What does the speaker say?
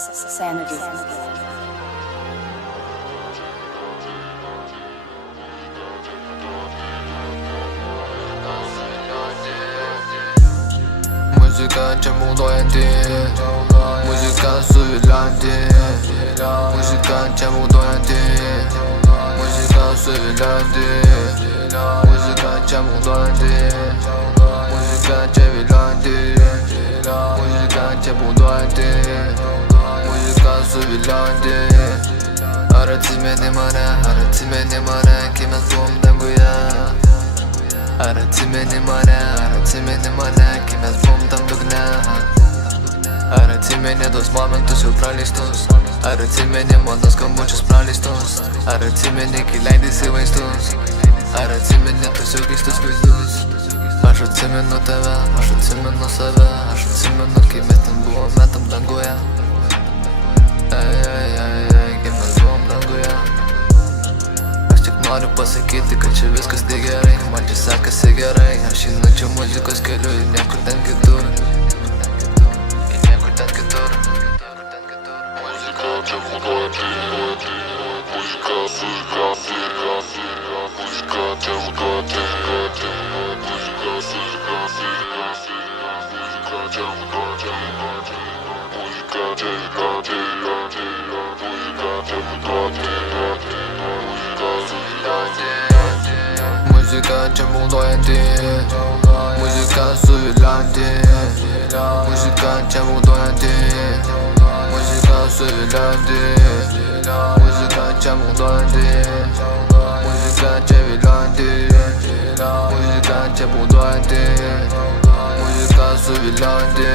Sanity. Muzyka czemu dojęty? Muzyka söylendi. Muzyka çabuk döndü. Muzyka söylendi. Muzyka çabuk döndü. Muzyka çevirendi. Muzyka çabuk döndü. Muzyka söylendi. Aratime ne mana kime sondan guya. Aratime ne mana kime sondan dugna. Arăți-mi dos momentus jau praleistus. Arăți-mi maldas skambučius praleistus. Arăți-mi gileidėsi vaistus. Arăți-mi tiesiog keistus vaizdus. Aš atsimenu tave, aš atsimenu save. Aš atsimenu, kai mes ten buvome tam danguje. Kai mes buvom danguje. Aš tik noriu pasakyti, kad čia viskas tai gerai. Man čia sekasi gerai. Aš einu čia muzikos keliu ir niekur ten kitur. Czemu dojęty? Muzyka słychać. Muzyka czemu dojęty? Muzyka słychać. Muzyka czemu dojęty? Muzyka słychać. Muzyka czemu dojęty? Muzyka czemu dojęty? Muzyka söylendi. Muzyka çabuk döndü. Muzyka söylendi. Muzyka çabuk döndü. Muzyka çevirendi. Muzyka çabuk döndü. Muzyka söylendi.